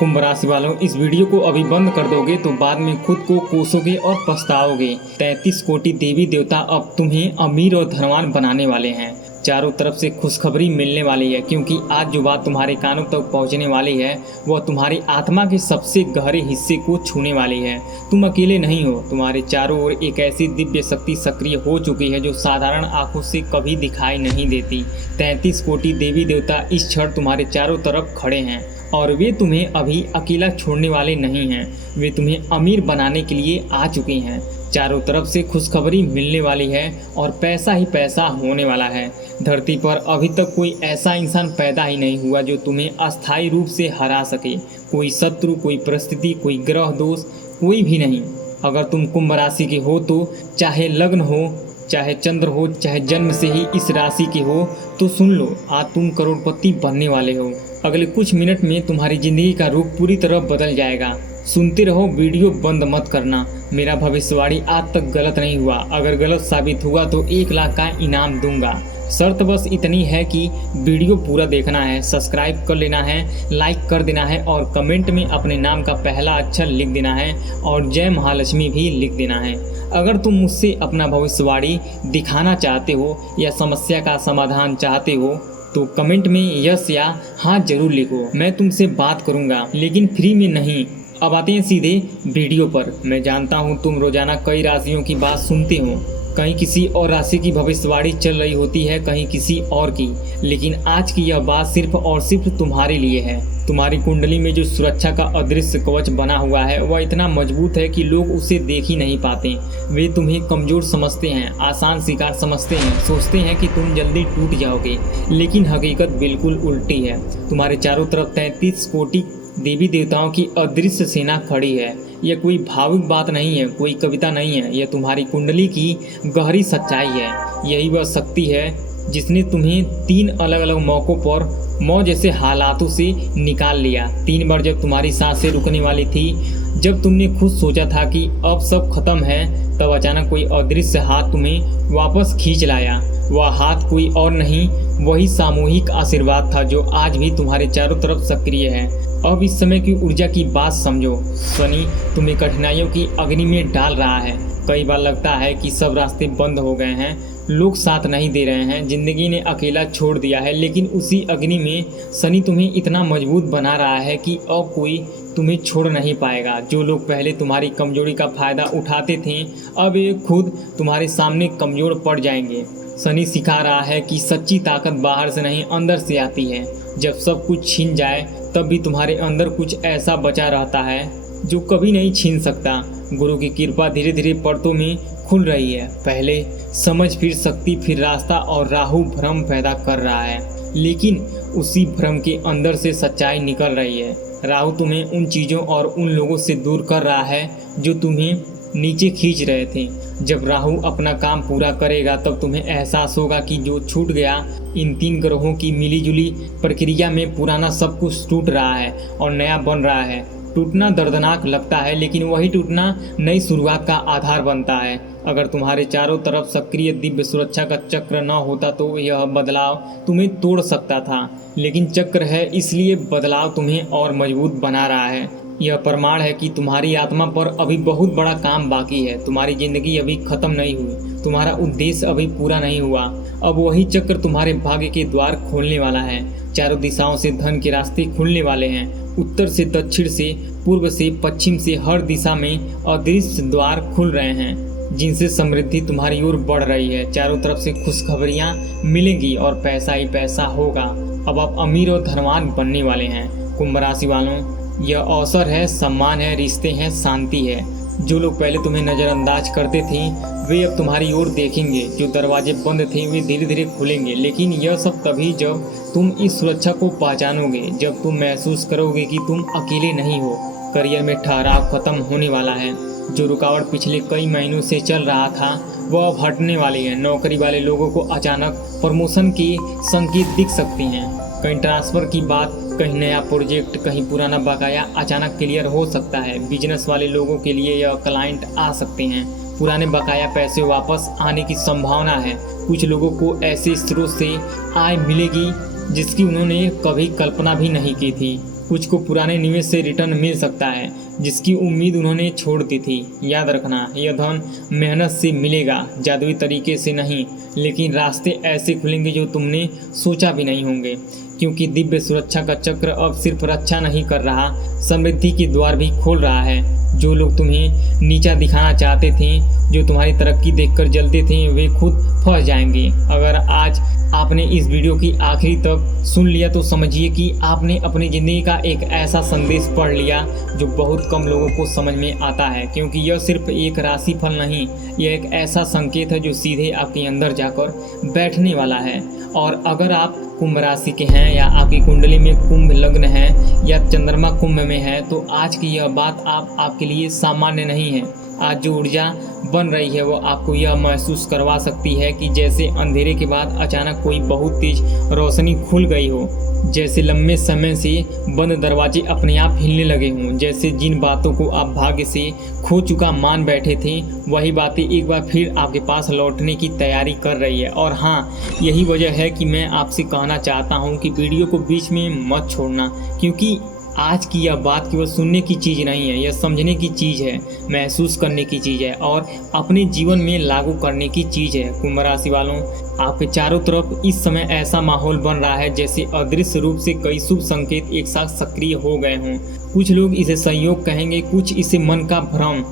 कुंभ राशि वालों, इस वीडियो को अभी बंद कर दोगे तो बाद में खुद को कोसोगे और पछताओगे। 33 कोटि देवी देवता अब तुम्हें अमीर और धनवान बनाने वाले हैं। चारों तरफ से खुशखबरी मिलने वाली है, क्योंकि आज जो बात तुम्हारे कानों तक पहुंचने वाली है वह तुम्हारी आत्मा के सबसे गहरे हिस्से को छूने वाली है। तुम अकेले नहीं हो, तुम्हारे चारों ओर एक ऐसी दिव्य शक्ति सक्रिय हो चुकी है जो साधारण आंखों से कभी दिखाई नहीं देती। 33 कोटि देवी देवता इस क्षण तुम्हारे चारों तरफ खड़े हैं और वे तुम्हें अभी अकेला छोड़ने वाले नहीं हैं। वे तुम्हें अमीर बनाने के लिए आ चुके हैं। चारों तरफ से खुशखबरी मिलने वाली है और पैसा ही पैसा होने वाला है। धरती पर अभी तक कोई ऐसा इंसान पैदा ही नहीं हुआ जो तुम्हें अस्थायी रूप से हरा सके। कोई शत्रु, कोई परिस्थिति, कोई ग्रह दोष, कोई भी नहीं। अगर तुम कुंभ राशि के हो तो चाहे लग्न हो, चाहे चंद्र हो, चाहे जन्म से ही इस राशि के हो, तो सुन लो, आज तुम करोड़पति बनने वाले हो। अगले कुछ मिनट में तुम्हारी जिंदगी का रुख पूरी तरह बदल जाएगा। सुनते रहो, वीडियो बंद मत करना। मेरा भविष्यवाणी आज तक गलत नहीं हुआ। अगर गलत साबित हुआ तो 1 लाख का इनाम दूंगा। शर्त बस इतनी है कि वीडियो पूरा देखना है, सब्सक्राइब कर लेना है, लाइक कर देना है और कमेंट में अपने नाम का पहला अक्षर लिख देना है और जय महालक्ष्मी भी लिख देना है। अगर तुम मुझसे अपना भविष्यवाणी दिखाना चाहते हो या समस्या का समाधान चाहते हो तो कमेंट में यस या हाँ जरूर लिखो। मैं तुमसे बात करूंगा, लेकिन फ्री में नहीं। अब आते हैं सीधे वीडियो पर। मैं जानता हूँ तुम रोजाना कई राशियों की बात सुनते हो। कहीं किसी और राशि की भविष्यवाणी चल रही होती है, कहीं किसी और की, लेकिन आज की यह बात सिर्फ और सिर्फ तुम्हारे लिए है। तुम्हारी कुंडली में जो सुरक्षा का अदृश्य कवच बना हुआ है वह इतना मजबूत है कि लोग उसे देख ही नहीं पाते। वे तुम्हें कमजोर समझते हैं, आसान शिकार समझते हैं, सोचते हैं कि तुम जल्दी टूट जाओगे, लेकिन हकीकत बिल्कुल उल्टी है। तुम्हारे चारों तरफ 33 कोटि देवी देवताओं की अदृश्य सेना खड़ी है। यह कोई भावुक बात नहीं है, कोई कविता नहीं है, यह तुम्हारी कुंडली की गहरी सच्चाई है। यही वह शक्ति है जिसने तुम्हें 3 अलग अलग मौकों पर मौत जैसे हालातों से निकाल लिया। 3 बार जब तुम्हारी सांसें रुकने वाली थी, जब तुमने खुद सोचा था कि अब सब खत्म है, तब अचानक कोई अदृश्य हाथ तुम्हें वापस खींच लाया। वह हाथ कोई और नहीं, वही सामूहिक आशीर्वाद था जो आज भी तुम्हारे चारों तरफ सक्रिय है। अब इस समय की ऊर्जा की बात समझो। शनि तुम्हें कठिनाइयों की अग्नि में डाल रहा है। कई बार लगता है कि सब रास्ते बंद हो गए हैं, लोग साथ नहीं दे रहे हैं, जिंदगी ने अकेला छोड़ दिया है, लेकिन उसी अग्नि में शनि तुम्हें इतना मजबूत बना रहा है कि अब कोई तुम्हें छोड़ नहीं पाएगा। जो लोग पहले तुम्हारी कमजोरी का फायदा उठाते थे, अब ये खुद तुम्हारे सामने कमजोर पड़ जाएंगे। शनि सिखा रहा है कि सच्ची ताकत बाहर से नहीं, अंदर से आती है। जब सब कुछ छिन जाए तब भी तुम्हारे अंदर कुछ ऐसा बचा रहता है जो कभी नहीं छीन सकता। गुरु की कृपा धीरे धीरे परतों में खुल रही है। पहले समझ, फिर शक्ति, फिर रास्ता, और राहु भ्रम पैदा कर रहा है, लेकिन उसी भ्रम के अंदर से सच्चाई निकल रही है। राहु तुम्हें उन चीज़ों और उन लोगों से दूर कर रहा है जो तुम्हें नीचे खींच रहे थे। जब राहु अपना काम पूरा करेगा तब तुम्हें एहसास होगा कि जो छूट गया, इन 3 ग्रहों की मिलीजुली प्रक्रिया में पुराना सब कुछ टूट रहा है और नया बन रहा है। टूटना दर्दनाक लगता है, लेकिन वही टूटना नई शुरुआत का आधार बनता है। अगर तुम्हारे चारों तरफ सक्रिय दिव्य सुरक्षा का चक्र न होता तो यह बदलाव तुम्हें तोड़ सकता था, लेकिन चक्र है, इसलिए बदलाव तुम्हें और मजबूत बना रहा है। यह प्रमाण है कि तुम्हारी आत्मा पर अभी बहुत बड़ा काम बाकी है। तुम्हारी जिंदगी अभी खत्म नहीं हुई, तुम्हारा उद्देश्य अभी पूरा नहीं हुआ। अब वही चक्र तुम्हारे भाग्य के द्वार खोलने वाला है। चारों दिशाओं से धन के रास्ते खुलने वाले हैं। उत्तर से दक्षिण से, पूर्व से पश्चिम से, हर दिशा में अदृश्य द्वार खुल रहे हैं, जिनसे समृद्धि तुम्हारी ओर बढ़ रही है। चारों तरफ से खुशखबरियां मिलेंगी और पैसा ही पैसा होगा। अब आप अमीर और धनवान बनने वाले हैं। कुंभ राशि वालों, यह अवसर है, सम्मान है, रिश्ते हैं, शांति है। जो लोग पहले तुम्हें नज़रअंदाज करते थे वे अब तुम्हारी ओर देखेंगे। जो दरवाजे बंद थे वे धीरे धीरे खुलेंगे, लेकिन यह सब तभी जब तुम इस सुरक्षा को पहचानोगे, जब तुम महसूस करोगे कि तुम अकेले नहीं हो। करियर में ठहराव खत्म होने वाला है। जो रुकावट पिछले कई महीनों से चल रहा था वह अब हटने वाली है। नौकरी वाले लोगों को अचानक प्रमोशन के संकेत दिख सकते हैं। कहीं ट्रांसफ़र की बात, कहीं नया प्रोजेक्ट, कहीं पुराना बकाया अचानक क्लियर हो सकता है। बिजनेस वाले लोगों के लिए यह क्लाइंट आ सकते हैं। पुराने बकाया पैसे वापस आने की संभावना है। कुछ लोगों को ऐसे स्रोत से आय मिलेगी जिसकी उन्होंने कभी कल्पना भी नहीं की थी। कुछ को पुराने निवेश से रिटर्न मिल सकता है जिसकी उम्मीद उन्होंने छोड़ दी थी। याद रखना, यह धन मेहनत से मिलेगा, जादुई तरीके से नहीं, लेकिन रास्ते ऐसे खुलेंगे जो तुमने सोचा भी नहीं होंगे, क्योंकि दिव्य सुरक्षा का चक्र अब सिर्फ रक्षा नहीं कर रहा, समृद्धि के द्वार भी खोल रहा है। जो लोग तुम्हें नीचा दिखाना चाहते थे, जो तुम्हारी तरक्की देखकर जलते थे, वे खुद फंस जाएंगे। अगर आज आपने इस वीडियो की आखिरी तक सुन लिया तो समझिए कि आपने अपनी ज़िंदगी का एक ऐसा संदेश पढ़ लिया जो बहुत कम लोगों को समझ में आता है, क्योंकि यह सिर्फ एक राशिफल नहीं, यह एक ऐसा संकेत है जो सीधे आपके अंदर जाकर बैठने वाला है। और अगर आप कुंभ राशि के हैं या आपकी कुंडली में कुंभ लग्न है या चंद्रमा कुंभ में है, तो आज की यह बात आपके लिए सामान्य नहीं है। आज जो ऊर्जा बन रही है वो आपको यह महसूस करवा सकती है कि जैसे अंधेरे के बाद अचानक कोई बहुत तेज रोशनी खुल गई हो, जैसे लंबे समय से बंद दरवाजे अपने आप हिलने लगे हों, जैसे जिन बातों को आप भाग्य से खो चुका मान बैठे थे वही बातें एक बार फिर आपके पास लौटने की तैयारी कर रही है। और हाँ, यही वजह है कि मैं आपसे कहना चाहता हूँ कि वीडियो को बीच में मत छोड़ना, क्योंकि आज की यह बात केवल सुनने की चीज़ नहीं है, यह समझने की चीज़ है, महसूस करने की चीज़ है और अपने जीवन में लागू करने की चीज़ है। कुंभ राशि वालों, आपके चारों तरफ इस समय ऐसा माहौल बन रहा है जैसे अदृश्य रूप से कई शुभ संकेत एक साथ सक्रिय हो गए हों। कुछ लोग इसे संयोग कहेंगे, कुछ इसे मन का भ्रम,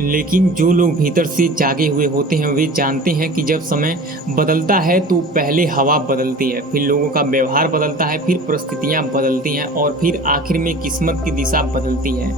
लेकिन जो लोग भीतर से जागे हुए होते हैं वे जानते हैं कि जब समय बदलता है तो पहले हवा बदलती है, फिर लोगों का व्यवहार बदलता है, फिर परिस्थितियां बदलती हैं और फिर आखिर में किस्मत की दिशा बदलती है।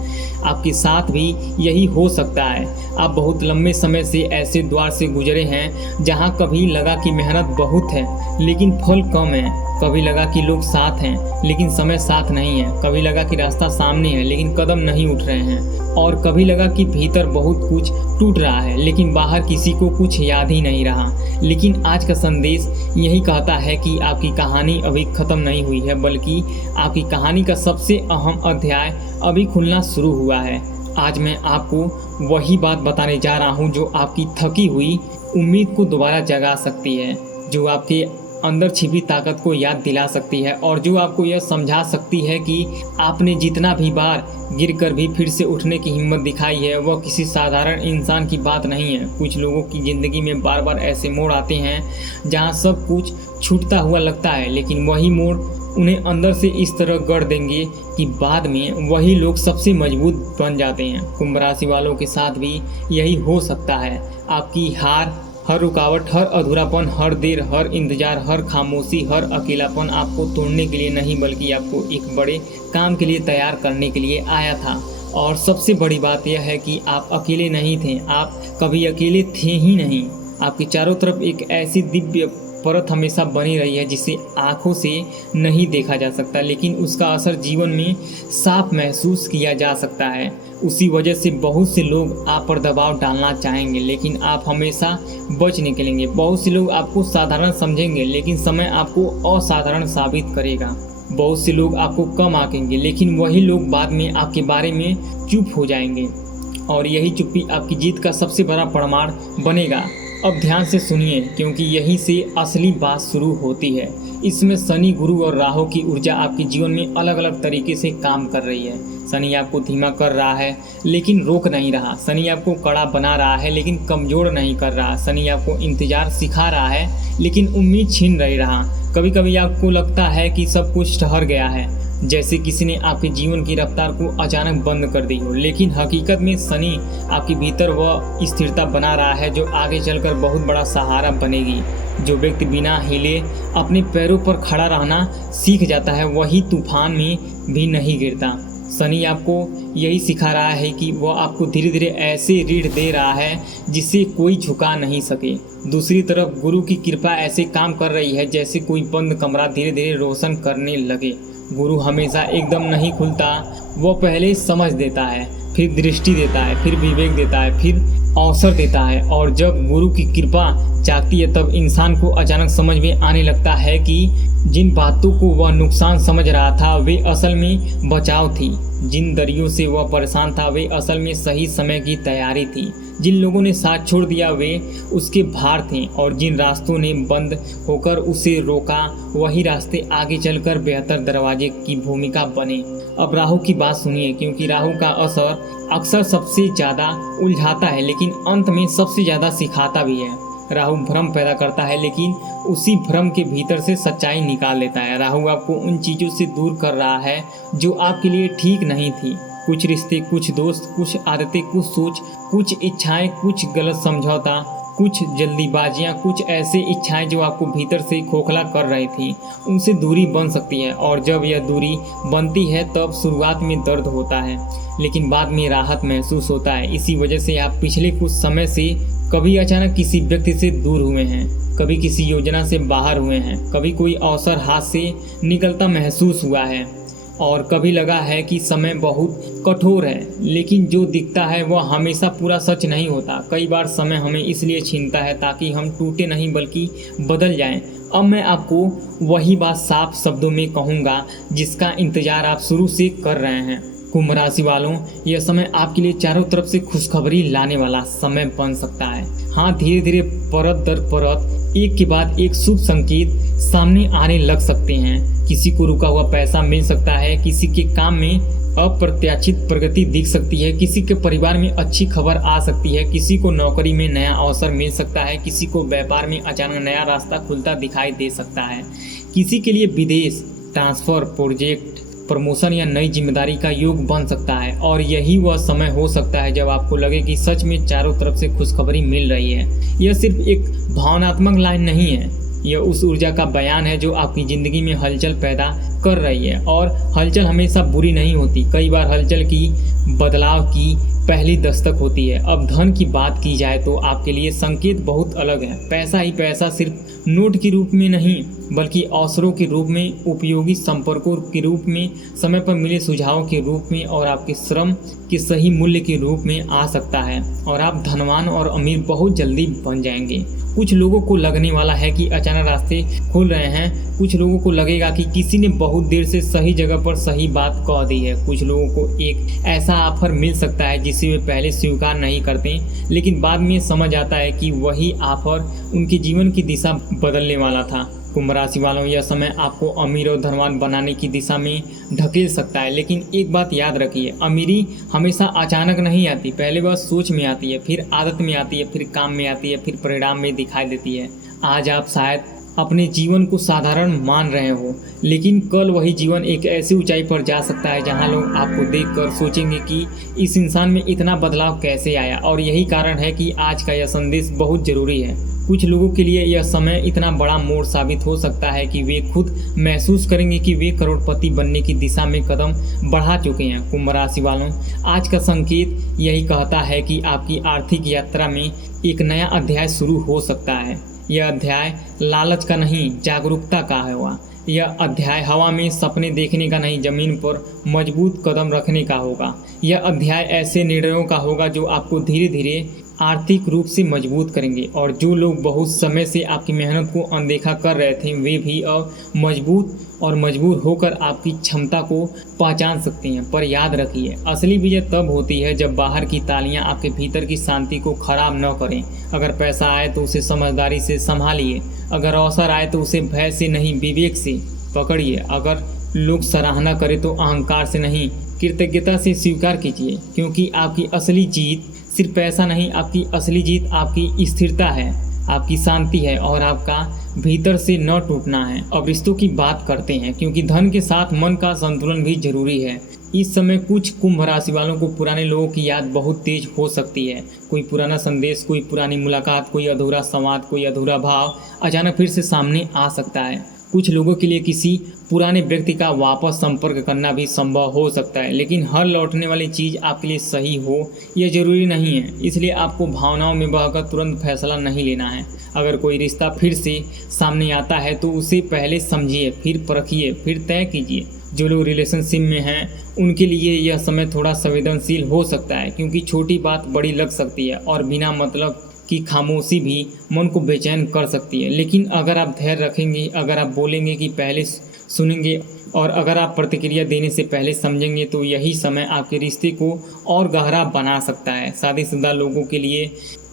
आपके साथ भी यही हो सकता है। आप बहुत लंबे समय से ऐसे द्वार से गुजरे हैं जहां कभी लगा कि मेहनत बहुत है लेकिन फल कम है, कभी लगा कि लोग साथ हैं लेकिन समय साथ नहीं है, कभी लगा कि रास्ता सामने है लेकिन कदम नहीं उठ रहे हैं, और कभी लगा कि भीतर बहुत कुछ टूट रहा है लेकिन बाहर किसी को कुछ याद ही नहीं रहा। लेकिन आज का संदेश यही कहता है कि आपकी कहानी अभी ख़त्म नहीं हुई है, बल्कि आपकी कहानी का सबसे अहम अध्याय अभी खुलना शुरू हुआ है। आज मैं आपको वही बात बताने जा रहा हूँ जो आपकी थकी हुई उम्मीद को दोबारा जगा सकती है, जो आपके अंदर छिपी ताकत को याद दिला सकती है और जो आपको यह समझा सकती है कि आपने जितना भी बार गिरकर भी फिर से उठने की हिम्मत दिखाई है वह किसी साधारण इंसान की बात नहीं है। कुछ लोगों की ज़िंदगी में बार बार ऐसे मोड़ आते हैं जहां सब कुछ छूटता हुआ लगता है, लेकिन वही मोड़ उन्हें अंदर से इस तरह गढ़ देंगे कि बाद में वही लोग सबसे मजबूत बन जाते हैं। कुंभ राशि वालों के साथ भी यही हो सकता है। आपकी हार, हर रुकावट, हर अधूरापन, हर देर, हर इंतजार, हर खामोशी, हर अकेलापन आपको तोड़ने के लिए नहीं बल्कि आपको एक बड़े काम के लिए तैयार करने के लिए आया था। और सबसे बड़ी बात यह है कि आप अकेले नहीं थे, आप कभी अकेले थे ही नहीं। आपके चारों तरफ एक ऐसी दिव्य परत हमेशा बनी रही है जिसे आंखों से नहीं देखा जा सकता, लेकिन उसका असर जीवन में साफ महसूस किया जा सकता है। उसी वजह से बहुत से लोग आप पर दबाव डालना चाहेंगे लेकिन आप हमेशा बच निकलेंगे। बहुत से लोग आपको साधारण समझेंगे लेकिन समय आपको असाधारण साबित करेगा। बहुत से लोग आपको कम आंकेंगे लेकिन वही लोग बाद में आपके बारे में चुप हो जाएंगे, और यही चुप्पी आपकी जीत का सबसे बड़ा प्रमाण बनेगा। अब ध्यान से सुनिए, क्योंकि यहीं से असली बात शुरू होती है। इसमें शनि, गुरु और राहु की ऊर्जा आपके जीवन में अलग अलग तरीके से काम कर रही है। शनि आपको धीमा कर रहा है लेकिन रोक नहीं रहा। शनि आपको कड़ा बना रहा है लेकिन कमज़ोर नहीं कर रहा। शनि आपको इंतजार सिखा रहा है लेकिन उम्मीद छीन नहीं रहा। कभी कभी आपको लगता है कि सब कुछ ठहर गया है, जैसे किसी ने आपके जीवन की रफ्तार को अचानक बंद कर दी हो, लेकिन हकीकत में शनि आपके भीतर वह स्थिरता बना रहा है जो आगे चलकर बहुत बड़ा सहारा बनेगी। जो व्यक्ति बिना हिले अपने पैरों पर खड़ा रहना सीख जाता है वही तूफान में भी नहीं गिरता। शनि आपको यही सिखा रहा है कि वह आपको धीरे धीरे ऐसे रीढ़ दे रहा है जिसे कोई झुका नहीं सके। दूसरी तरफ गुरु की कृपा ऐसे काम कर रही है जैसे कोई बंद कमरा धीरे धीरे रोशन करने लगे। गुरु हमेशा एकदम नहीं खुलता, वह पहले समझ देता है, फिर दृष्टि देता है, फिर विवेक देता है, फिर अवसर देता है। और जब गुरु की कृपा जागती है तब इंसान को अचानक समझ में आने लगता है कि जिन बातों को वह नुकसान समझ रहा था वे असल में बचाव थी। जिन दरियों से वह परेशान था वे असल में सही समय की तैयारी थी। जिन लोगों ने साथ छोड़ दिया वे उसके भार थे, और जिन रास्तों ने बंद होकर उसे रोका वही रास्ते आगे चलकर बेहतर दरवाजे की भूमिका बने। अब राहु की बात सुनिए, क्योंकि राहु का असर अक्सर सबसे ज़्यादा उलझाता है लेकिन अंत में सबसे ज़्यादा सिखाता भी है। राहु भ्रम पैदा करता है लेकिन उसी भ्रम के भीतर से सच्चाई निकाल लेता है। राहु आपको उन चीज़ों से दूर कर रहा है जो आपके लिए ठीक नहीं थी। कुछ रिश्ते, कुछ दोस्त, कुछ आदतें, कुछ सोच, कुछ इच्छाएं, कुछ गलत समझौता, कुछ जल्दीबाजियां, कुछ ऐसे इच्छाएं जो आपको भीतर से खोखला कर रही थी, उनसे दूरी बन सकती है। और जब यह दूरी बनती है तब शुरुआत में दर्द होता है लेकिन बाद में राहत महसूस होता है। इसी वजह से आप पिछले कुछ समय से कभी अचानक किसी व्यक्ति से दूर हुए हैं, कभी किसी योजना से बाहर हुए हैं, कभी कोई अवसर हाथ से निकलता महसूस हुआ है, और कभी लगा है कि समय बहुत कठोर है। लेकिन जो दिखता है वह हमेशा पूरा सच नहीं होता। कई बार समय हमें इसलिए छीनता है ताकि हम टूटे नहीं बल्कि बदल जाएं। अब मैं आपको वही बात साफ शब्दों में कहूँगा जिसका इंतजार आप शुरू से कर रहे हैं। कुंभ राशि वालों, यह समय आपके लिए चारों तरफ से खुशखबरी लाने वाला समय बन सकता है। हाँ, धीरे धीरे परत दर परत एक के बाद एक शुभ संकेत सामने आने लग सकते हैं। किसी को रुका हुआ पैसा मिल सकता है, किसी के काम में अप्रत्याशित प्रगति दिख सकती है, किसी के परिवार में अच्छी खबर आ सकती है, किसी को नौकरी में नया अवसर मिल सकता है, किसी को व्यापार में अचानक नया रास्ता खुलता दिखाई दे सकता है, किसी के लिए विदेश, ट्रांसफर, प्रोजेक्ट, प्रमोशन या नई जिम्मेदारी का योग बन सकता है। और यही वह समय हो सकता है जब आपको लगे कि सच में चारों तरफ से खुशखबरी मिल रही है। यह सिर्फ एक भावनात्मक लाइन नहीं है, यह उस ऊर्जा का बयान है जो आपकी ज़िंदगी में हलचल पैदा कर रही है। और हलचल हमेशा बुरी नहीं होती, कई बार हलचल की बदलाव की पहली दस्तक होती है। अब धन की बात की जाए तो आपके लिए संकेत बहुत अलग है। पैसा ही पैसा सिर्फ नोट के रूप में नहीं बल्कि अवसरों के रूप में, उपयोगी संपर्कों के रूप में, समय पर मिले सुझावों के रूप में और आपके श्रम के सही मूल्य के रूप में आ सकता है। और आप धनवान और अमीर बहुत जल्दी बन जाएंगे। कुछ लोगों को लगने वाला है कि अचानक रास्ते खुल रहे हैं, कुछ लोगों को लगेगा कि किसी ने बहुत देर से सही जगह पर सही बात कह दी है, कुछ लोगों को एक ऐसा ऑफर मिल सकता है जिसे वे पहले स्वीकार नहीं करते लेकिन बाद में समझ आता है कि वही ऑफर उनके जीवन की दिशा बदलने वाला था। कुंभ राशि वालों, यह समय आपको अमीर और धनवान बनाने की दिशा में ढकेल सकता है, लेकिन एक बात याद रखिए, अमीरी हमेशा अचानक नहीं आती। पहले वह सोच में आती है, फिर आदत में आती है, फिर काम में आती है, फिर परिणाम में दिखाई देती है। आज आप शायद अपने जीवन को साधारण मान रहे हो, लेकिन कल वही जीवन एक ऐसी ऊंचाई पर जा सकता है जहां लोग आपको देखकर सोचेंगे कि इस इंसान में इतना बदलाव कैसे आया। और यही कारण है कि आज का यह संदेश बहुत जरूरी है। कुछ लोगों के लिए यह समय इतना बड़ा मोड़ साबित हो सकता है कि वे खुद महसूस करेंगे कि वे करोड़पति बनने की दिशा में कदम बढ़ा चुके हैं। कुंभ राशि वालों, आज का संकेत यही कहता है कि आपकी आर्थिक यात्रा में एक नया अध्याय शुरू हो सकता है। यह अध्याय लालच का नहीं, जागरूकता का होगा। यह अध्याय हवा में सपने देखने का नहीं, जमीन पर मजबूत कदम रखने का होगा। यह अध्याय ऐसे निर्णयों का होगा जो आपको धीरे धीरे आर्थिक रूप से मजबूत करेंगे। और जो लोग बहुत समय से आपकी मेहनत को अनदेखा कर रहे थे वे भी अब मजबूत और मजबूर होकर आपकी क्षमता को पहचान सकते हैं। पर याद रखिए, असली विजय तब होती है जब बाहर की तालियां आपके भीतर की शांति को खराब न करें। अगर पैसा आए तो उसे समझदारी से संभालिए, अगर अवसर आए तो उसे भय से नहीं विवेक से पकड़िए, अगर लोग सराहना करें तो अहंकार से नहीं कृतज्ञता से स्वीकार कीजिए। क्योंकि आपकी असली जीत सिर्फ पैसा नहीं, आपकी असली जीत आपकी स्थिरता है, आपकी शांति है और आपका भीतर से न टूटना है। अब रिश्तों की बात करते हैं, क्योंकि धन के साथ मन का संतुलन भी जरूरी है। इस समय कुछ कुंभ राशि वालों को पुराने लोगों की याद बहुत तेज हो सकती है। कोई पुराना संदेश, कोई पुरानी मुलाकात, कोई अधूरा संवाद, कोई अधूरा भाव अचानक फिर से सामने आ सकता है। कुछ लोगों के लिए किसी पुराने व्यक्ति का वापस संपर्क करना भी संभव हो सकता है, लेकिन हर लौटने वाली चीज़ आपके लिए सही हो यह जरूरी नहीं है। इसलिए आपको भावनाओं में बहकर तुरंत फैसला नहीं लेना है। अगर कोई रिश्ता फिर से सामने आता है तो उसे पहले समझिए, फिर परखिए, फिर तय कीजिए। जो लोग रिलेशनशिप में हैं उनके लिए यह समय थोड़ा संवेदनशील हो सकता है, क्योंकि छोटी बात बड़ी लग सकती है और बिना मतलब कि खामोशी भी मन को बेचैन कर सकती है। लेकिन अगर आप धैर्य रखेंगे, अगर आप बोलेंगे कि पहले सुनेंगे और अगर आप प्रतिक्रिया देने से पहले समझेंगे, तो यही समय आपके रिश्ते को और गहरा बना सकता है। शादीशुदा लोगों के लिए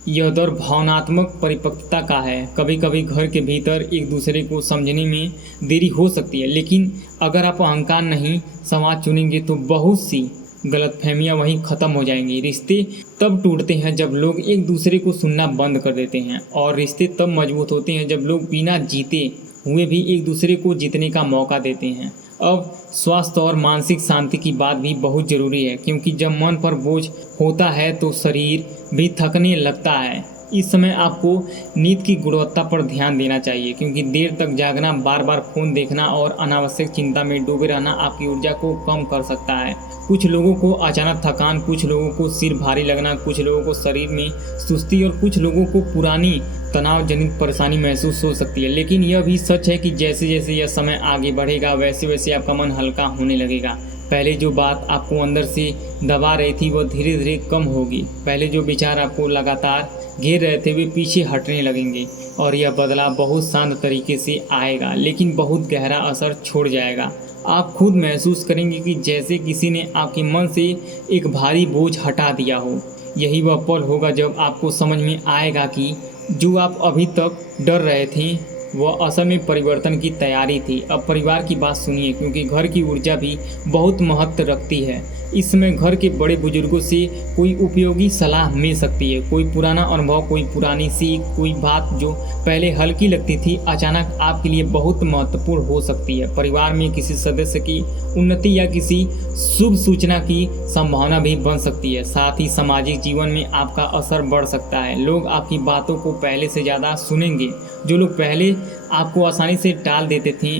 यह दौर भावनात्मक परिपक्वता का है। कभी कभी घर के भीतर एक दूसरे को समझने में देरी हो सकती है, लेकिन अगर आप अहंकार नहीं समाज चुनेंगे तो बहुत सी गलतफहमियां वहीं ख़त्म हो जाएंगी। रिश्ते तब टूटते हैं जब लोग एक दूसरे को सुनना बंद कर देते हैं, और रिश्ते तब मजबूत होते हैं जब लोग बिना जीते हुए भी एक दूसरे को जीतने का मौका देते हैं। अब स्वास्थ्य और मानसिक शांति की बात भी बहुत ज़रूरी है, क्योंकि जब मन पर बोझ होता है तो शरीर भी थकने लगता है। इस समय आपको नींद की गुणवत्ता पर ध्यान देना चाहिए, क्योंकि देर तक जागना, बार बार फ़ोन देखना और अनावश्यक चिंता में डूबे रहना आपकी ऊर्जा को कम कर सकता है। कुछ लोगों को अचानक थकान, कुछ लोगों को सिर भारी लगना, कुछ लोगों को शरीर में सुस्ती और कुछ लोगों को पुरानी तनाव जनित परेशानी महसूस हो सकती है। लेकिन यह भी सच है कि जैसे जैसे यह समय आगे बढ़ेगा वैसे वैसे आपका मन हल्का होने लगेगा। पहले जो बात आपको अंदर से दबा रही थी वह धीरे धीरे कम होगी। पहले जो विचार आपको लगातार घेर रहे थे वे पीछे हटने लगेंगे, और यह बदलाव बहुत शांत तरीके से आएगा लेकिन बहुत गहरा असर छोड़ जाएगा। आप खुद महसूस करेंगे कि जैसे किसी ने आपके मन से एक भारी बोझ हटा दिया हो। यही वह पल होगा जब आपको समझ में आएगा कि जो आप अभी तक डर रहे थे वह असल में परिवर्तन की तैयारी थी। अब परिवार की बात सुनिए, क्योंकि घर की ऊर्जा भी बहुत महत्व रखती है। इस समय घर के बड़े बुजुर्गों से कोई उपयोगी सलाह मिल सकती है, कोई पुराना अनुभव, कोई पुरानी सीख, कोई बात जो पहले हल्की लगती थी अचानक आपके लिए बहुत महत्वपूर्ण हो सकती है। परिवार में किसी सदस्य की उन्नति या किसी शुभ सूचना की संभावना भी बन सकती है। साथ ही सामाजिक जीवन में आपका असर बढ़ सकता है। लोग आपकी बातों को पहले से ज़्यादा सुनेंगे। जो लोग पहले आपको आसानी से टाल देते थे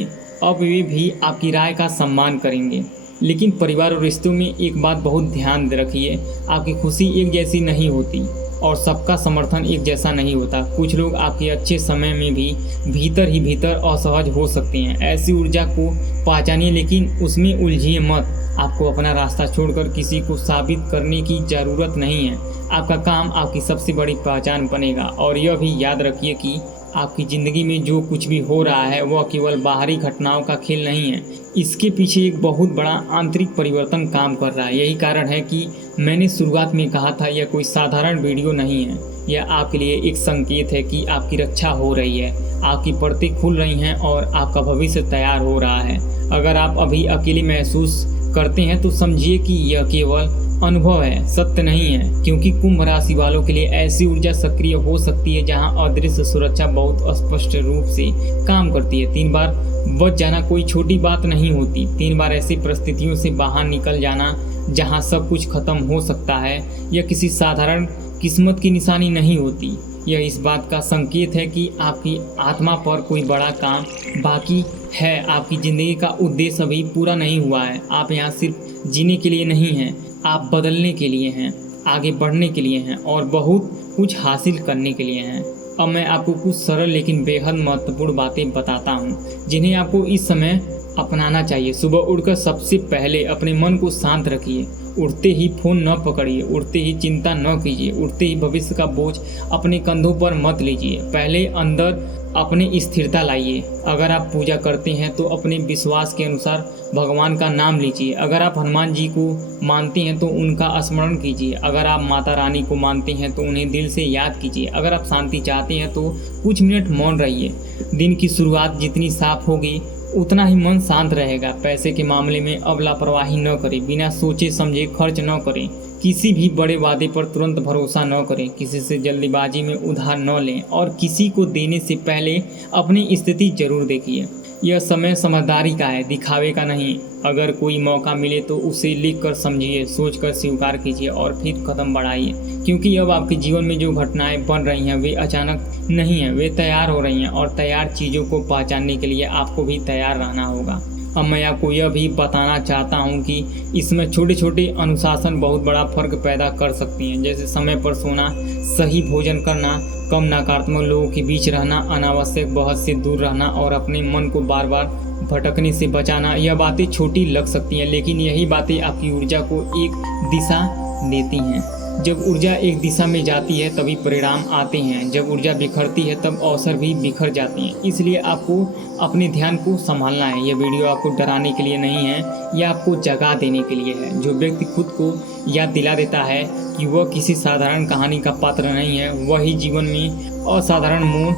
अब वे भी आपकी राय का सम्मान करेंगे। लेकिन परिवार और रिश्तों में एक बात बहुत ध्यान रखिए, आपकी खुशी एक जैसी नहीं होती और सबका समर्थन एक जैसा नहीं होता। कुछ लोग आपके अच्छे समय में भी भीतर ही भीतर असहज हो सकते हैं। ऐसी ऊर्जा को पहचानिए लेकिन उसमें उलझिए मत। आपको अपना रास्ता छोड़कर किसी को साबित करने की ज़रूरत नहीं है। आपका काम आपकी सबसे बड़ी पहचान बनेगा। और यह भी याद रखिए कि आपकी ज़िंदगी में जो कुछ भी हो रहा है वह केवल बाहरी घटनाओं का खेल नहीं है। इसके पीछे एक बहुत बड़ा आंतरिक परिवर्तन काम कर रहा है। यही कारण है कि मैंने शुरुआत में कहा था यह कोई साधारण वीडियो नहीं है। यह आपके लिए एक संकेत है कि आपकी रक्षा हो रही है, आपकी परतें खुल रही हैं और आपका भविष्य तैयार हो रहा है। अगर आप अभी अकेले महसूस करते हैं तो समझिए कि यह केवल अनुभव है, सत्य नहीं है। क्योंकि कुंभ राशि वालों के लिए ऐसी ऊर्जा सक्रिय हो सकती है जहां अदृश्य सुरक्षा बहुत स्पष्ट रूप से काम करती है। 3 बार बच जाना कोई छोटी बात नहीं होती। 3 बार ऐसी परिस्थितियों से बाहर निकल जाना जहां सब कुछ खत्म हो सकता है, यह किसी साधारण किस्मत की निशानी नहीं होती। यह इस बात का संकेत है कि आपकी आत्मा पर कोई बड़ा काम बाकी है। आपकी ज़िंदगी का उद्देश्य अभी पूरा नहीं हुआ है। आप यहाँ सिर्फ जीने के लिए नहीं हैं, आप बदलने के लिए हैं, आगे बढ़ने के लिए हैं और बहुत कुछ हासिल करने के लिए हैं। अब मैं आपको कुछ सरल लेकिन बेहद महत्वपूर्ण बातें बताता हूँ जिन्हें आपको इस समय अपनाना चाहिए। सुबह उठकर सबसे पहले अपने मन को शांत रखिए। उठते ही फ़ोन न पकड़िए, उठते ही चिंता न कीजिए, उठते ही भविष्य का बोझ अपने कंधों पर मत लीजिए। पहले अंदर अपनी स्थिरता लाइए। अगर आप पूजा करते हैं तो अपने विश्वास के अनुसार भगवान का नाम लीजिए। अगर आप हनुमान जी को मानते हैं तो उनका स्मरण कीजिए। अगर आप माता रानी को मानते हैं तो उन्हें दिल से याद कीजिए। अगर आप शांति चाहते हैं तो कुछ मिनट मौन रहिए। दिन की शुरुआत जितनी साफ होगी उतना ही मन शांत रहेगा। पैसे के मामले में अब लापरवाही न करें, बिना सोचे समझे खर्च न करें, किसी भी बड़े वादे पर तुरंत भरोसा न करें, किसी से जल्दबाजी में उधार न लें और किसी को देने से पहले अपनी स्थिति जरूर देखिए। यह समय समझदारी का है, दिखावे का नहीं। अगर कोई मौका मिले तो उसे लिख कर समझिए, सोच कर स्वीकार कीजिए और फिर कदम बढ़ाइए। क्योंकि अब आपके जीवन में जो घटनाएं बन रही हैं वे अचानक नहीं हैं, वे तैयार हो रही हैं और तैयार चीज़ों को पहचानने के लिए आपको भी तैयार रहना होगा। अब मैं आपको यह भी बताना चाहता हूं कि इसमें छोटे छोटे अनुशासन बहुत बड़ा फर्क पैदा कर सकती हैं। जैसे समय पर सोना, सही भोजन करना, कम नकारात्मक लोगों के बीच रहना, अनावश्यक बहस से दूर रहना और अपने मन को बार बार भटकने से बचाना। यह बातें छोटी लग सकती हैं लेकिन यही बातें आपकी ऊर्जा को एक दिशा देती हैं। जब ऊर्जा एक दिशा में जाती है तभी परिणाम आते हैं, जब ऊर्जा बिखरती है तब अवसर भी बिखर जाते हैं। इसलिए आपको अपने ध्यान को संभालना है। यह वीडियो आपको डराने के लिए नहीं है, यह आपको जगा देने के लिए है। जो व्यक्ति खुद को याद दिला देता है कि वह किसी साधारण कहानी का पात्र नहीं है, वही जीवन में असाधारण मोड़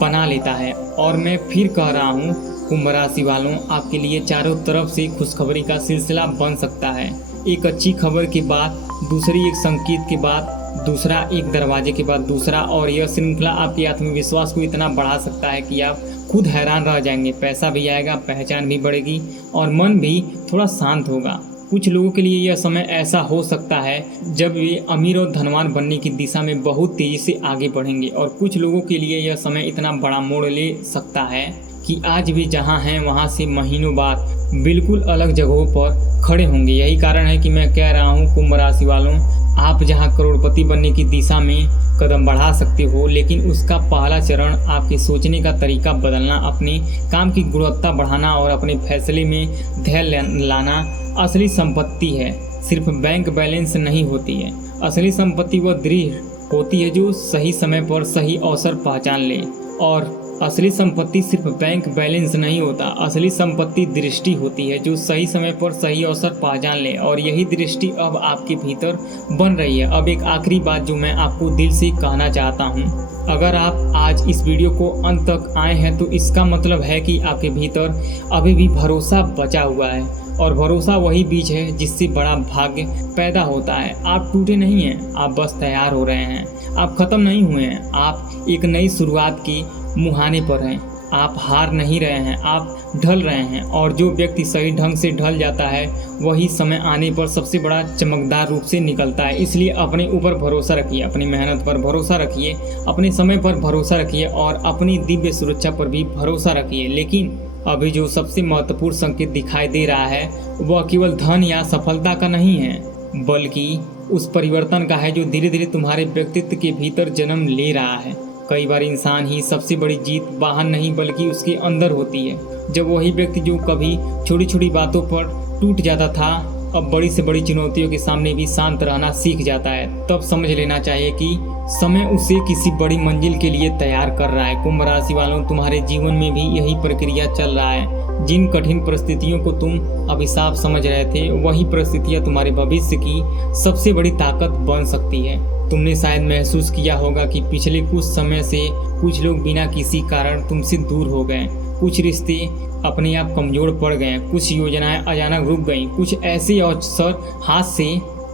बना लेता है। और मैं फिर कह रहा हूँ, कुंभ राशि वालों, आपके लिए चारों तरफ से खुशखबरी का सिलसिला बन सकता है। एक अच्छी खबर के बाद दूसरी, एक संकेत के बाद दूसरा, एक दरवाजे के बाद दूसरा, और यह श्रृंखला आपके आत्मविश्वास को इतना बढ़ा सकता है कि आप खुद हैरान रह जाएंगे। पैसा भी आएगा, पहचान भी बढ़ेगी और मन भी थोड़ा शांत होगा। कुछ लोगों के लिए यह समय ऐसा हो सकता है जब वे अमीर और धनवान बनने की दिशा में बहुत तेजी से आगे बढ़ेंगे, और कुछ लोगों के लिए यह समय इतना बड़ा मोड़ ले सकता है कि आज भी जहां हैं वहां से महीनों बाद बिल्कुल अलग जगहों पर खड़े होंगे। यही कारण है कि मैं कह रहा हूं, कुंभ राशि वालों, आप जहां करोड़पति बनने की दिशा में कदम बढ़ा सकते हो, लेकिन उसका पहला चरण आपके सोचने का तरीका बदलना, अपने काम की गुणवत्ता बढ़ाना और अपने फैसले में धैर्य लाना। असली संपत्ति है, सिर्फ बैंक बैलेंस नहीं होती है। असली संपत्ति वह दृढ़ होती है जो सही समय पर सही अवसर पहचान ले। और असली संपत्ति सिर्फ बैंक बैलेंस नहीं होता, असली संपत्ति दृष्टि होती है जो सही समय पर सही अवसर पहचान ले। और यही दृष्टि अब आपके भीतर बन रही है। अब एक आखिरी बात जो मैं आपको दिल से कहना चाहता हूँ, अगर आप आज इस वीडियो को अंत तक आए हैं तो इसका मतलब है कि आपके भीतर अभी भी भरोसा बचा हुआ है, और भरोसा वही बीज है जिससे बड़ा भाग्य पैदा होता है। आप टूटे नहीं हैं, आप बस तैयार हो रहे हैं। आप खत्म नहीं हुए हैं, आप एक नई शुरुआत की मुहाने पर हैं। आप हार नहीं रहे हैं, आप ढल रहे हैं। और जो व्यक्ति सही ढंग से ढल जाता है वही समय आने पर सबसे बड़ा चमकदार रूप से निकलता है। इसलिए अपने ऊपर भरोसा रखिए, अपनी मेहनत पर भरोसा रखिए, अपने समय पर भरोसा रखिए और अपनी दिव्य सुरक्षा पर भी भरोसा रखिए। लेकिन अभी जो सबसे महत्वपूर्ण संकेत दिखाई दे रहा है वह केवल धन या सफलता का नहीं है, बल्कि उस परिवर्तन का है जो धीरे धीरे तुम्हारे व्यक्तित्व के भीतर जन्म ले रहा है। कई बार इंसान ही सबसे बड़ी जीत बाहर नहीं बल्कि उसके अंदर होती है। जब वही व्यक्ति जो कभी छोटी छोटी बातों पर टूट जाता था अब बड़ी से बड़ी चुनौतियों के सामने भी शांत रहना सीख जाता है, तब समझ लेना चाहिए कि समय उसे किसी बड़ी मंजिल के लिए तैयार कर रहा है। कुंभ राशि वालों, तुम्हारे जीवन में भी यही प्रक्रिया चल रहा है। जिन कठिन परिस्थितियों को तुम अभिशाप समझ रहे थे, वही परिस्थितियां तुम्हारे भविष्य की सबसे बड़ी ताकत बन सकती है। तुमने शायद महसूस किया होगा कि पिछले कुछ समय से कुछ लोग बिना किसी कारण तुमसे दूर हो गए, कुछ रिश्ते अपने आप कमजोर पड़ गए, कुछ योजनाएं अचानक रुक गईं, कुछ ऐसे अवसर हाथ से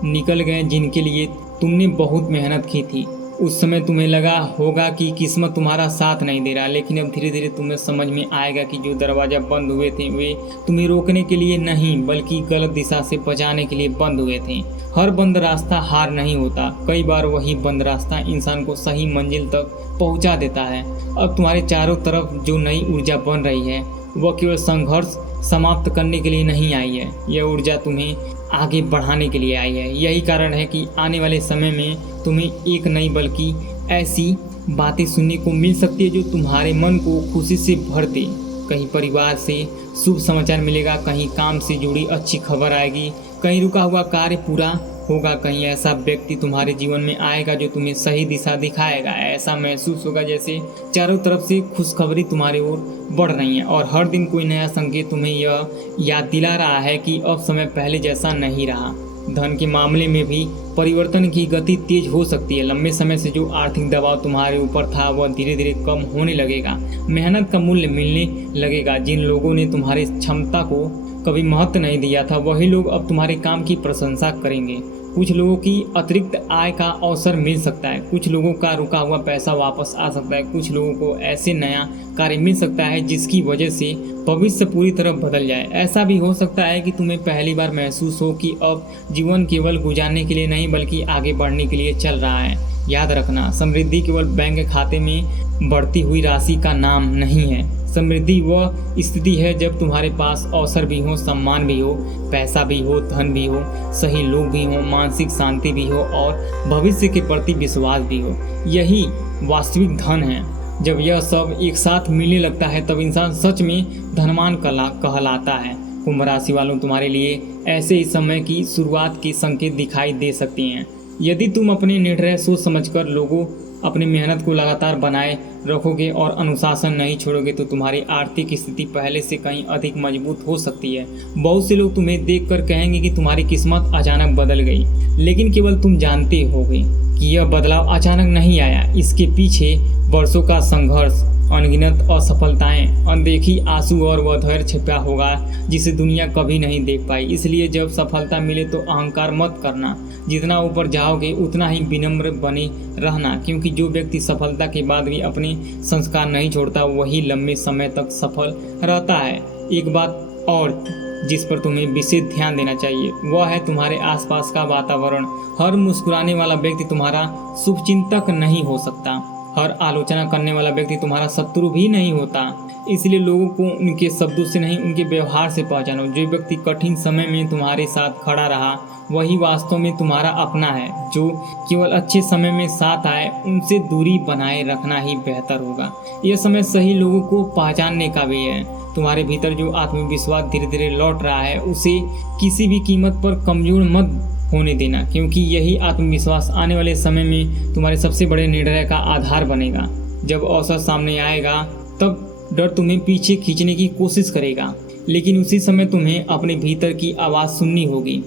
निकल गए जिनके लिए तुमने बहुत मेहनत की थी। उस समय तुम्हें लगा होगा कि किस्मत तुम्हारा साथ नहीं दे रहा, लेकिन अब धीरे धीरे तुम्हें समझ में आएगा कि जो दरवाजा बंद हुए थे वे तुम्हें रोकने के लिए नहीं बल्कि गलत दिशा से बचाने के लिए बंद हुए थे। हर बंद रास्ता हार नहीं होता, कई बार वही बंद रास्ता इंसान को सही मंजिल तक पहुंचा देता है। अब तुम्हारे चारों तरफ जो नई ऊर्जा बन रही है वह केवल संघर्ष समाप्त करने के लिए नहीं आई है, यह ऊर्जा तुम्हें आगे बढ़ाने के लिए आई है। यही कारण है कि आने वाले समय में तुम्हें एक नई बल्कि ऐसी बातें सुनने को मिल सकती है जो तुम्हारे मन को खुशी से भर दे। कहीं परिवार से शुभ समाचार मिलेगा, कहीं काम से जुड़ी अच्छी खबर आएगी, कहीं रुका हुआ कार्य पूरा होगा, कहीं ऐसा व्यक्ति तुम्हारे जीवन में आएगा जो तुम्हें सही दिशा दिखाएगा। ऐसा महसूस होगा जैसे चारों तरफ से खुशखबरी तुम्हारी ओर बढ़ रही है और हर दिन कोई नया संकेत तुम्हें यह याद दिला रहा है कि अब समय पहले जैसा नहीं रहा। धन के मामले में भी परिवर्तन की गति तेज हो सकती है। लंबे समय से जो आर्थिक दबाव तुम्हारे ऊपर था वह धीरे धीरे कम होने लगेगा। मेहनत का मूल्य मिलने लगेगा। जिन लोगों ने तुम्हारी क्षमता को कभी महत्व नहीं दिया था वही लोग अब तुम्हारे काम की प्रशंसा करेंगे। कुछ लोगों की अतिरिक्त आय का अवसर मिल सकता है, कुछ लोगों का रुका हुआ पैसा वापस आ सकता है, कुछ लोगों को ऐसे नया कार्य मिल सकता है जिसकी वजह से भविष्य पूरी तरह बदल जाए। ऐसा भी हो सकता है कि तुम्हें पहली बार महसूस हो कि अब जीवन केवल गुजारने के लिए नहीं बल्कि आगे बढ़ने के लिए चल रहा है। याद रखना, समृद्धि केवल बैंक खाते में बढ़ती हुई राशि का नाम नहीं है। समृद्धि वह स्थिति है जब तुम्हारे पास अवसर भी हो, सम्मान भी हो, पैसा भी हो, धन भी हो, सही लोग भी हो, मानसिक शांति भी हो और भविष्य के प्रति विश्वास भी हो। यही वास्तविक धन है। जब यह सब एक साथ मिलने लगता है तब इंसान सच में धनवान कहलाता है। कुंभ राशि वालों, तुम्हारे लिए ऐसे ही समय की शुरुआत के संकेत दिखाई दे सकती हैं। यदि तुम अपने निर्णय सोच समझकर लोगों अपनी मेहनत को लगातार बनाए रखोगे और अनुशासन नहीं छोड़ोगे तो तुम्हारी आर्थिक स्थिति पहले से कहीं अधिक मजबूत हो सकती है। बहुत से लोग तुम्हें देखकर कहेंगे कि तुम्हारी किस्मत अचानक बदल गई, लेकिन केवल तुम जानते होगे कि यह बदलाव अचानक नहीं आया। इसके पीछे वर्षों का संघर्ष, अनगिनत असफलताएं, अनदेखी आंसू और वह धैर्य छिपा होगा जिसे दुनिया कभी नहीं देख पाई। इसलिए जब सफलता मिले तो अहंकार मत करना, जितना ऊपर जाओगे उतना ही विनम्र बने रहना, क्योंकि जो व्यक्ति सफलता के बाद भी अपने संस्कार नहीं छोड़ता वही लंबे समय तक सफल रहता है। एक बात और जिस पर तुम्हें विशेष ध्यान देना चाहिए वह है तुम्हारे आसपास का वातावरण। हर मुस्कुराने वाला व्यक्ति तुम्हारा शुभचिंतक नहीं हो सकता, हर आलोचना करने वाला व्यक्ति तुम्हारा शत्रु भी नहीं होता। इसलिए लोगों को उनके शब्दों से नहीं उनके व्यवहार से पहचानो। जो व्यक्ति कठिन समय में तुम्हारे साथ खड़ा रहा वही वास्तव में तुम्हारा अपना है। जो केवल अच्छे समय में साथ आए उनसे दूरी बनाए रखना ही बेहतर होगा। यह समय सही लोगों को पहचानने का भी है। तुम्हारे भीतर जो आत्मविश्वास धीरे धीरे लौट रहा है उसे किसी भी कीमत पर कमजोर मत होने देना, क्योंकि यही आत्मविश्वास आने वाले समय में तुम्हारे सबसे बड़े निर्णय का आधार बनेगा। जब अवसर सामने आएगा तब डर तुम्हें पीछे खींचने की कोशिश करेगा, लेकिन उसी समय तुम्हें अपने भीतर की आवाज़ सुननी होगी।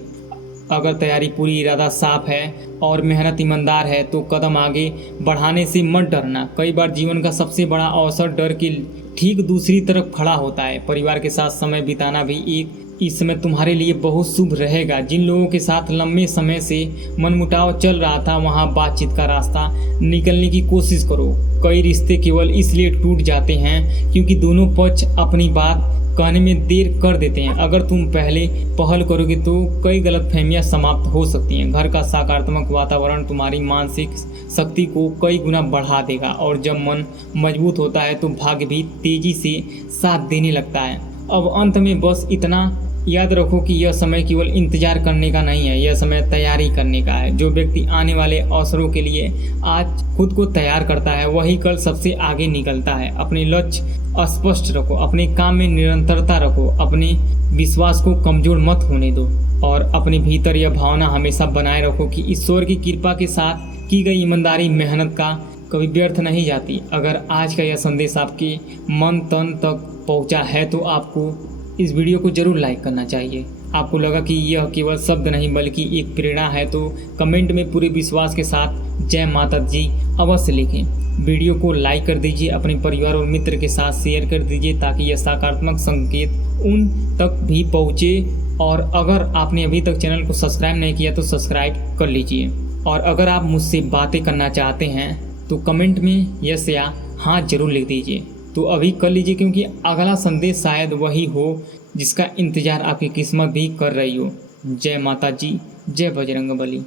अगर तैयारी पूरी, इरादा साफ है और मेहनत ईमानदार है तो कदम आगे बढ़ाने से मत डरना। कई बार जीवन का सबसे बड़ा अवसर डर के ठीक दूसरी तरफ खड़ा होता है। परिवार के साथ समय बिताना भी इस समय तुम्हारे लिए बहुत शुभ रहेगा। जिन लोगों के साथ लंबे समय से मनमुटाव चल रहा था वहां बातचीत का रास्ता निकलने की कोशिश करो। कई रिश्ते केवल इसलिए टूट जाते हैं क्योंकि दोनों पक्ष अपनी बात कहने में देर कर देते हैं। अगर तुम पहले पहल करोगे तो कई गलतफहमियां समाप्त हो सकती हैं। घर का सकारात्मक वातावरण तुम्हारी मानसिक शक्ति को कई गुना बढ़ा देगा और जब मन मजबूत होता है तो भाग्य भी तेजी से साथ देने लगता है। अब अंत में बस इतना याद रखो कि यह समय केवल इंतजार करने का नहीं है, यह समय तैयारी करने का है। जो व्यक्ति आने वाले अवसरों के लिए आज खुद को तैयार करता है वही कल सबसे आगे निकलता है। अपने लक्ष्य स्पष्ट रखो, अपने काम में निरंतरता रखो, अपने विश्वास को कमजोर मत होने दो और अपने भीतर यह भावना हमेशा बनाए रखो कि ईश्वर की कृपा के साथ की गई ईमानदारी मेहनत का कभी व्यर्थ नहीं जाती। अगर आज का यह संदेश आपके मन तन तक पहुंचा है तो आपको इस वीडियो को जरूर लाइक करना चाहिए। आपको लगा कि यह केवल शब्द नहीं बल्कि एक प्रेरणा है तो कमेंट में पूरे विश्वास के साथ जय माता जी अवश्य लिखें। वीडियो को लाइक कर दीजिए, अपने परिवार और मित्र के साथ शेयर कर दीजिए ताकि यह सकारात्मक संकेत उन तक भी पहुँचे। और अगर आपने अभी तक चैनल को सब्सक्राइब नहीं किया तो सब्सक्राइब कर लीजिए। और अगर आप मुझसे बातें करना चाहते हैं तो कमेंट में यस या हाँ जरूर लिख दीजिए। तो अभी कर लीजिए क्योंकि अगला संदेश शायद वही हो जिसका इंतजार आपकी किस्मत भी कर रही हो। जय माता जी, जय बजरंगबली।